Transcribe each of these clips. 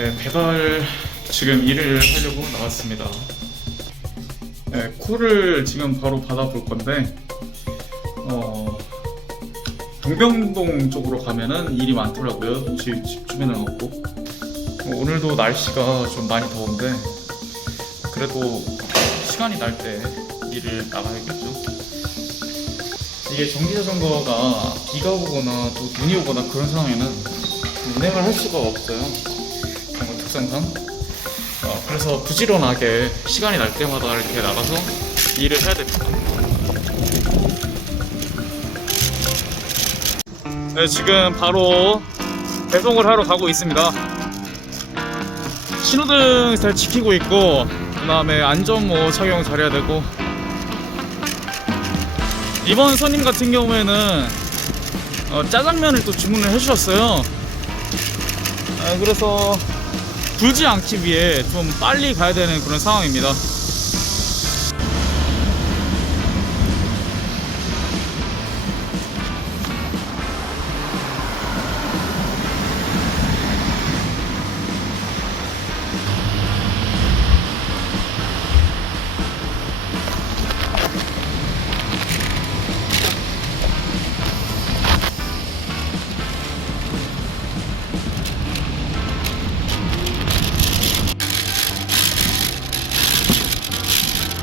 네, 배달 지금 일을 하려고 나왔습니다. 네, 콜을 지금 바로 받아볼 건데, 어, 동병동 쪽으로 가면은 일이 많더라고요. 집, 집 주변은 없고. 어, 오늘도 날씨가 좀 많이 더운데, 그래도 시간이 날 때 일을 나가야겠죠. 이게 전기 자전거가 비가 오거나 또 눈이 오거나 그런 상황에는 운행을 할 수가 없어요. 특성상. 어, 그래서 부지런하게 시간이 날 때마다 이렇게 나가서 일을 해야 됩니다. 네, 지금 바로 배송을 하러 가고 있습니다. 신호등 잘 지키고 있고, 그 다음에 안전모 착용 잘해야 되고, 이번 손님 같은 경우에는 어, 짜장면을 또 주문을 해주셨어요. 아, 그래서 불지 않기 위해 좀 빨리 가야 되는 그런 상황입니다.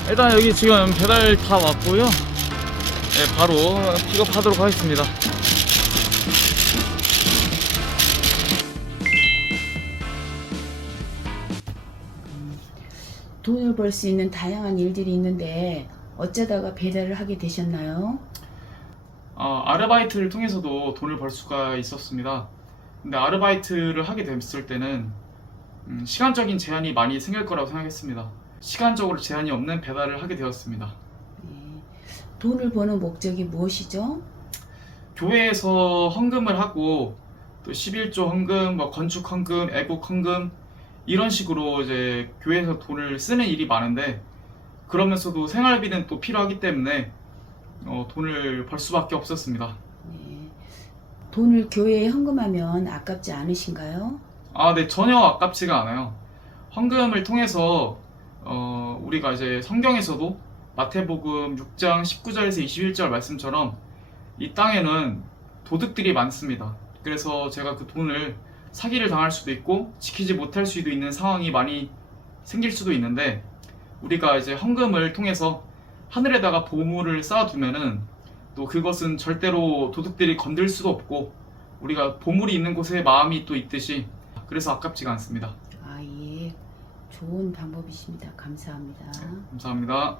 일단 여기 지금 배달 다 왔고요. 네, 바로 픽업하도록 하겠습니다. 돈을 벌 수 있는 다양한 일들이 있는데 어쩌다가 배달을 하게 되셨나요? 어, 아르바이트를 통해서도 돈을 벌 수가 있었습니다. 근데 아르바이트를 하게 됐을 때는 음, 시간적인 제한이 많이 생길 거라고 생각했습니다. 시간적으로 제한이 없는 배달을 하게 되었습니다. 예. 돈을 버는 목적이 무엇이죠? 교회에서 헌금을 하고 또 11조 헌금, 뭐 건축 헌금, 애국 헌금 이런 식으로 이제 교회에서 돈을 쓰는 일이 많은데 그러면서도 생활비는 또 필요하기 때문에 어, 돈을 벌 수밖에 없었습니다. 예. 돈을 교회에 헌금하면 아깝지 않으신가요? 아, 네, 전혀 아깝지가 않아요. 헌금을 통해서 어, 우리가 이제 성경에서도 마태복음 6장 19절에서 21절 말씀처럼 이 땅에는 도둑들이 많습니다. 그래서 제가 그 돈을 사기를 당할 수도 있고 지키지 못할 수도 있는 상황이 많이 생길 수도 있는데 우리가 이제 헌금을 통해서 하늘에다가 보물을 쌓아두면은 또 그것은 절대로 도둑들이 건들 수도 없고 우리가 보물이 있는 곳에 마음이 또 있듯이 그래서 아깝지가 않습니다. 아, 예. 좋은 방법이십니다. 감사합니다. 감사합니다.